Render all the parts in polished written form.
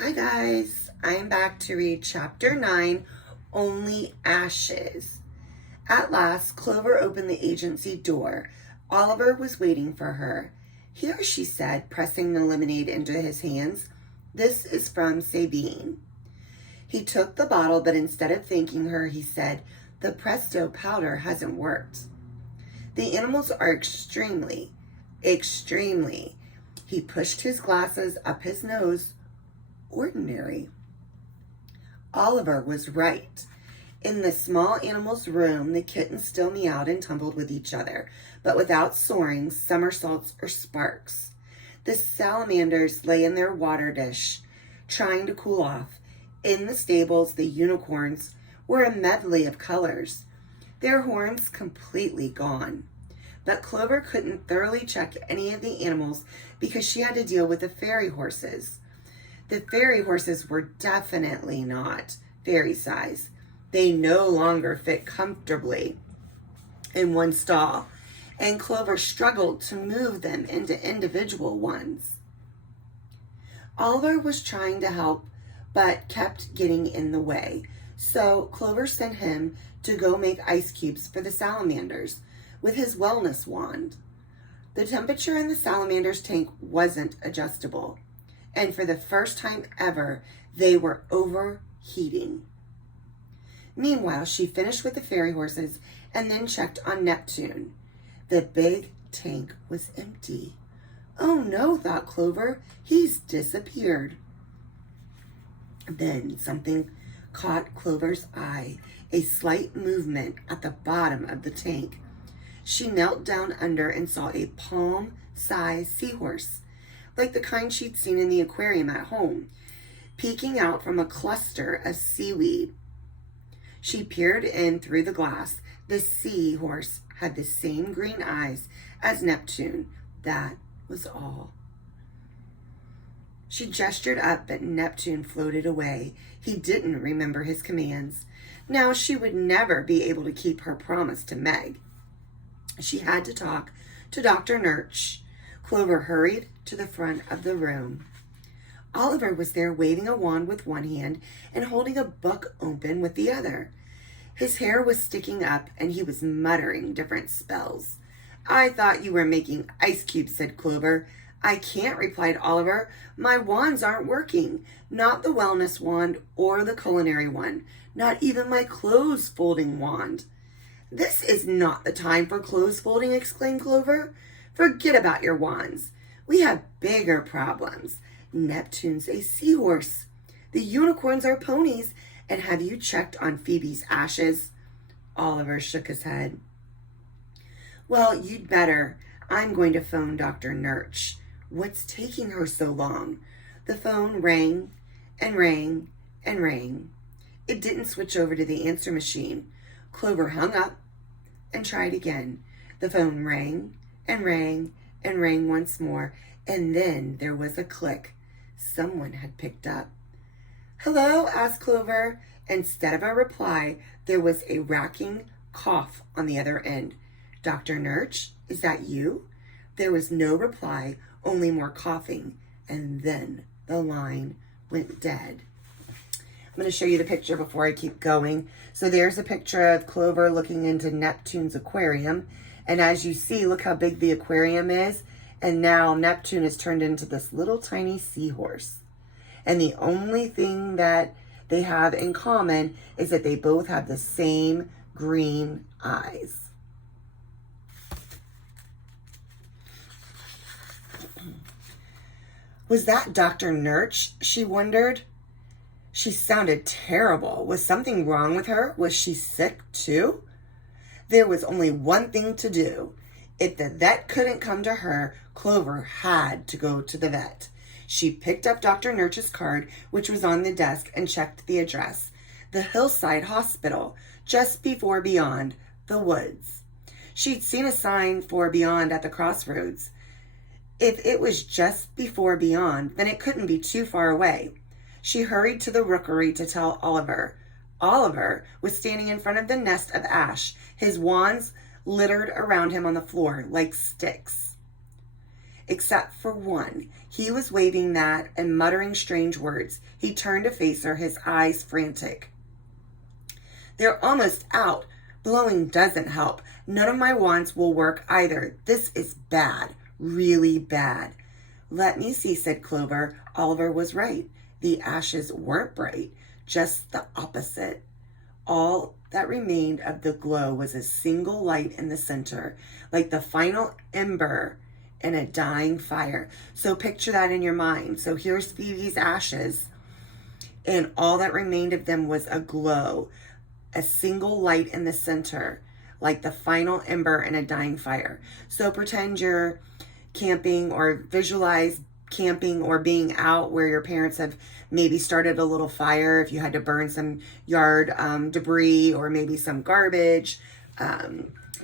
Hi guys, I'm back to read chapter 9, Only Ashes. At last, Clover opened the agency door. Oliver was waiting for her. Here, she said, pressing the lemonade into his hands. This is from Sabine. He took the bottle, but instead of thanking her, he said, the Presto powder hasn't worked. The animals are extremely. He pushed his glasses up his nose. Ordinary. Oliver was right. In the small animal's room, the kittens still meowed and tumbled with each other, but without soaring, somersaults, or sparks. The salamanders lay in their water dish, trying to cool off. In the stables, the unicorns were a medley of colors, their horns completely gone. But Clover couldn't thoroughly check any of the animals because she had to deal with the fairy horses. The fairy horses were definitely not fairy size. They no longer fit comfortably in one stall, and Clover struggled to move them into individual ones. Oliver was trying to help, but kept getting in the way, so Clover sent him to go make ice cubes for the salamanders with his wellness wand. The temperature in the salamander's tank wasn't adjustable, and for the first time ever, they were overheating. Meanwhile, she finished with the fairy horses and then checked on Neptune. The big tank was empty. Oh no, thought Clover, he's disappeared. Then something caught Clover's eye, a slight movement at the bottom of the tank. She knelt down under and saw a palm-sized seahorse, like the kind she'd seen in the aquarium at home, peeking out from a cluster of seaweed. She peered in through the glass. The seahorse had the same green eyes as Neptune. That was all. She gestured up, but Neptune floated away. He didn't remember his commands. Now she would never be able to keep her promise to Meg. She had to talk to Dr. Nurch. Clover hurried to the front of the room. Oliver was there waving a wand with one hand and holding a book open with the other. His hair was sticking up and he was muttering different spells. I thought you were making ice cubes, said Clover. I can't, replied Oliver. My wands aren't working. Not the wellness wand or the culinary one. Not even my clothes folding wand. This is not the time for clothes folding, exclaimed Clover. Forget about your wands. We have bigger problems. Neptune's a seahorse. The unicorns are ponies. And have you checked on Phoebe's ashes? Oliver shook his head. Well, you'd better. I'm going to phone Dr. Nurch. What's taking her so long? The phone rang and rang and rang. It didn't switch over to the answer machine. Clover hung up and tried again. The phone rang and rang and rang once more, and then there was a click. Someone had picked up. Hello, asked Clover. Instead of a reply, there was a racking cough on the other end. Dr. Nurch, is that you? There was no reply, only more coughing, and then the line went dead. I'm going to show you the picture before I keep going. So there's a picture of Clover looking into Neptune's aquarium. And as you see, look how big the aquarium is. And now Neptune has turned into this little tiny seahorse. And the only thing that they have in common is that they both have the same green eyes. Was that Dr. Nurch? She wondered. She sounded terrible. Was something wrong with her? Was she sick too? There was only one thing to do. If the vet couldn't come to her, Clover had to go to the vet. She picked up Dr. Nurch's card, which was on the desk, and checked the address. The Hillside Hospital, just before Beyond the Woods. She'd seen a sign for Beyond at the crossroads. If it was just before Beyond, then it couldn't be too far away. She hurried to the rookery to tell Oliver. Oliver was standing in front of the nest of ash, his wands littered around him on the floor like sticks. except for one. He was waving that and muttering strange words. He turned to face her, his eyes frantic. They're almost out. Blowing doesn't help. None of my wands will work either. This is bad, really bad. Let me see, said Clover. Oliver was right. The ashes weren't bright, just the opposite. All that remained of the glow was a single light in the center, like the final ember in a dying fire. So picture that in your mind. So here's Phoebe's ashes, and all that remained of them was a glow, a single light in the center, like the final ember in a dying fire. So pretend you're camping, or visualize camping or being out where your parents have maybe started a little fire, if you had to burn some yard debris or maybe some garbage,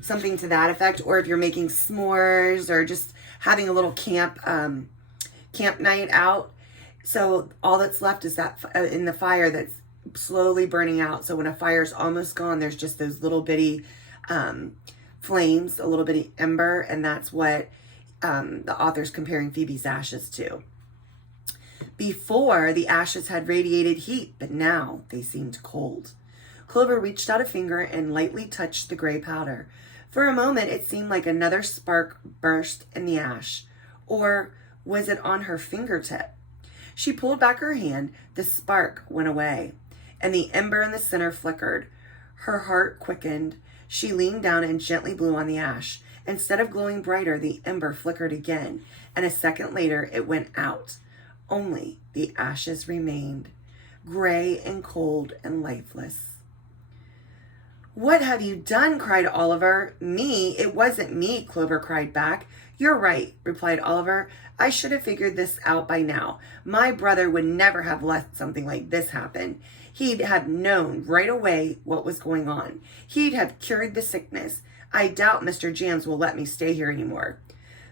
something to that effect. Or if you're making s'mores or just having a little camp night out. So all that's left is that in the fire that's slowly burning out. So when a fire's almost gone, there's just those little bitty flames, a little bitty ember, and that's what the author's comparing Phoebe's ashes to. Before, the ashes had radiated heat, but now they seemed cold. Clover reached out a finger and lightly touched the gray powder. For a moment, it seemed like another spark burst in the ash. Or was it on her fingertip? She pulled back her hand. The spark went away, and the ember in the center flickered. Her heart quickened. She leaned down and gently blew on the ash. Instead of glowing brighter, the ember flickered again, and a second later it went out. Only the ashes remained, gray and cold and lifeless. What have you done? Cried Oliver. Me? It wasn't me, Clover cried back. You're right, replied Oliver. I should have figured this out by now. My brother would never have let something like this happen. He'd have known right away what was going on. He'd have cured the sickness. I doubt Mr. Jams will let me stay here anymore.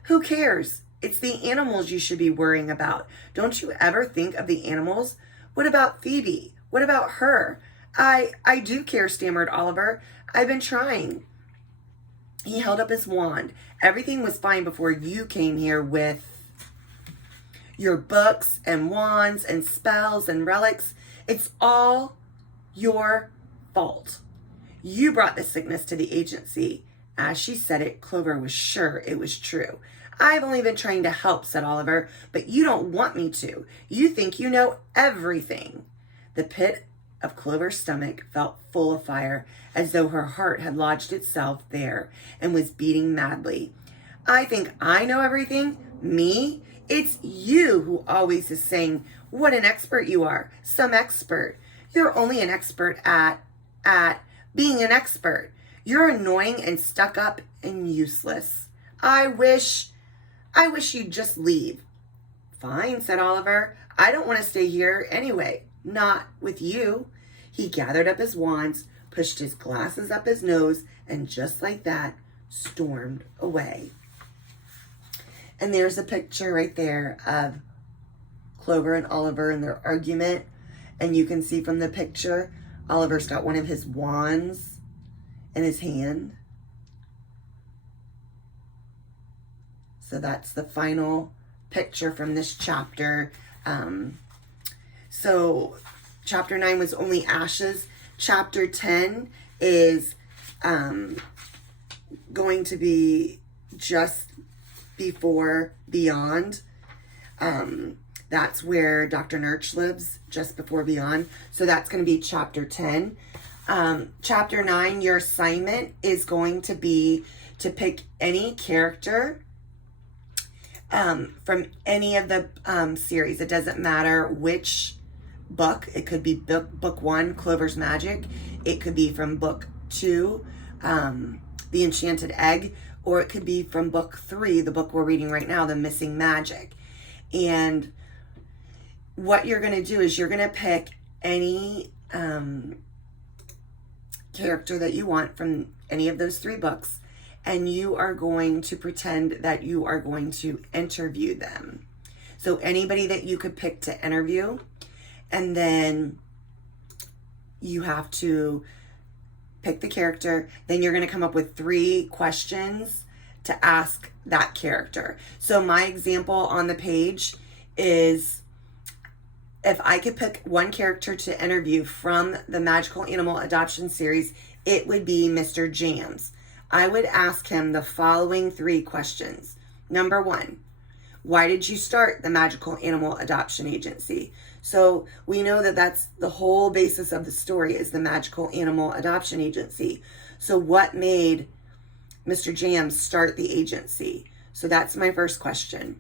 Who cares? It's the animals you should be worrying about. Don't you ever think of the animals? What about Phoebe? What about her? I do care, stammered Oliver. I've been trying. He held up his wand. Everything was fine before you came here with your books and wands and spells and relics. It's all your fault. You brought the sickness to the agency. As she said it, Clover was sure it was true. I've only been trying to help, said Oliver, but you don't want me to. You think you know everything. The pit of Clover's stomach felt full of fire, as though her heart had lodged itself there and was beating madly. I think I know everything? Me? It's you who always is saying what an expert you are. Some expert. You're only an expert at being an expert. You're annoying and stuck up and useless. I wish you'd just leave. Fine, said Oliver. I don't want to stay here anyway. Not with you. He gathered up his wands, pushed his glasses up his nose, and just like that, stormed away. And there's a picture right there of Clover and Oliver in their argument. And you can see from the picture, Oliver's got one of his wands in his hand. So that's the final picture from this chapter. So chapter 9 was only ashes. Chapter 10 is going to be just before Beyond. That's where Dr. Nurch lives, just before Beyond. So that's going to be chapter 10. Chapter 9, your assignment is going to be to pick any character from any of the series. It doesn't matter which book. It could be book 1, Clover's Magic. It could be from book 2, The Enchanted Egg. Or it could be from book 3, the book we're reading right now, The Missing Magic. And what you're going to do is you're going to pick any character that you want from any of those 3 books, and you are going to pretend that you are going to interview them. So anybody that you could pick to interview, and then you have to pick the character. Then you're going to come up with 3 questions to ask that character. So my example on the page is, if I could pick one character to interview from the Magical Animal Adoption series, it would be Mr. Jams. I would ask him the following 3 questions. Number 1, why did you start the Magical Animal Adoption Agency? So we know that that's the whole basis of the story, is the Magical Animal Adoption Agency. So what made Mr. Jams start the agency? So that's my first question.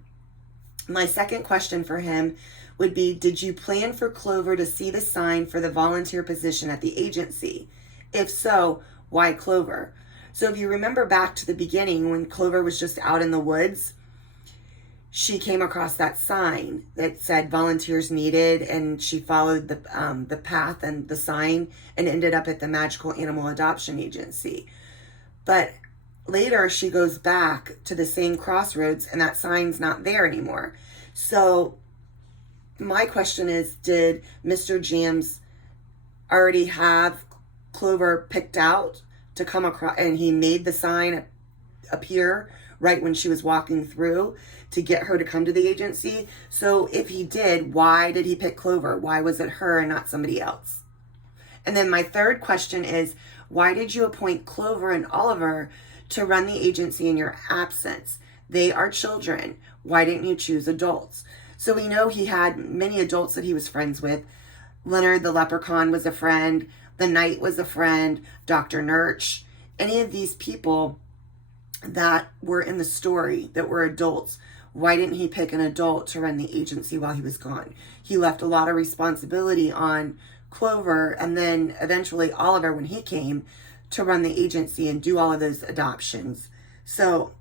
My second question for him would be, did you plan for Clover to see the sign for the volunteer position at the agency? If so, why Clover? So if you remember back to the beginning, when Clover was just out in the woods, she came across that sign that said volunteers needed, and she followed the path and the sign and ended up at the Magical Animal Adoption Agency. But later she goes back to the same crossroads and that sign's not there anymore. So my question is, did Mr. Jams already have Clover picked out to come across, and he made the sign appear right when she was walking through to get her to come to the agency? So if he did, why did he pick Clover? Why was it her and not somebody else? And then my third question is, why did you appoint Clover and Oliver to run the agency in your absence? They are children. Why didn't you choose adults? So we know he had many adults that he was friends with. Leonard the leprechaun was a friend. The knight was a friend. Dr. Nurch. Any of these people that were in the story that were adults, why didn't he pick an adult to run the agency while he was gone? He left a lot of responsibility on Clover and then eventually Oliver, when he came, to run the agency and do all of those adoptions. So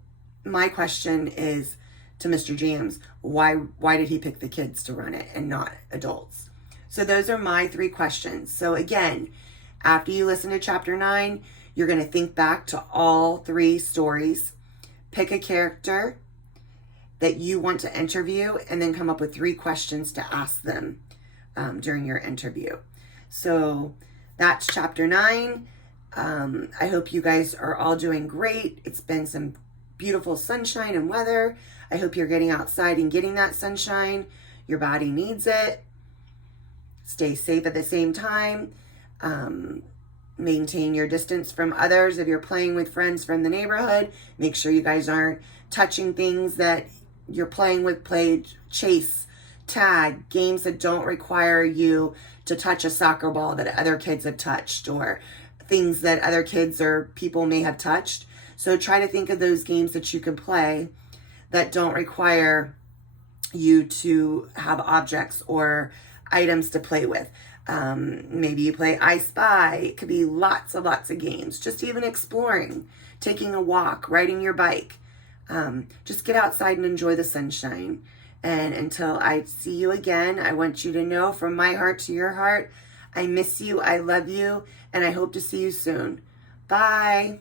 my question is to Mr. Jams, why did he pick the kids to run it and not adults? So those are my 3 questions. So again, after you listen to chapter 9, you're going to think back to all 3 stories, pick a character that you want to interview, and then come up with 3 questions to ask them during your interview. So that's chapter 9. I hope you guys are all doing great. It's been some beautiful sunshine and weather. I hope you're getting outside and getting that sunshine. Your body needs it. Stay safe at the same time. Maintain your distance from others. If you're playing with friends from the neighborhood, make sure you guys aren't touching things that you're playing with. Play chase, tag, games that don't require you to touch a soccer ball that other kids have touched, or things that other kids or people may have touched. So try to think of those games that you can play that don't require you to have objects or items to play with. Maybe you play I Spy. It could be lots of games. Just even exploring, taking a walk, riding your bike. Just get outside and enjoy the sunshine. And until I see you again, I want you to know, from my heart to your heart, I miss you, I love you, and I hope to see you soon. Bye.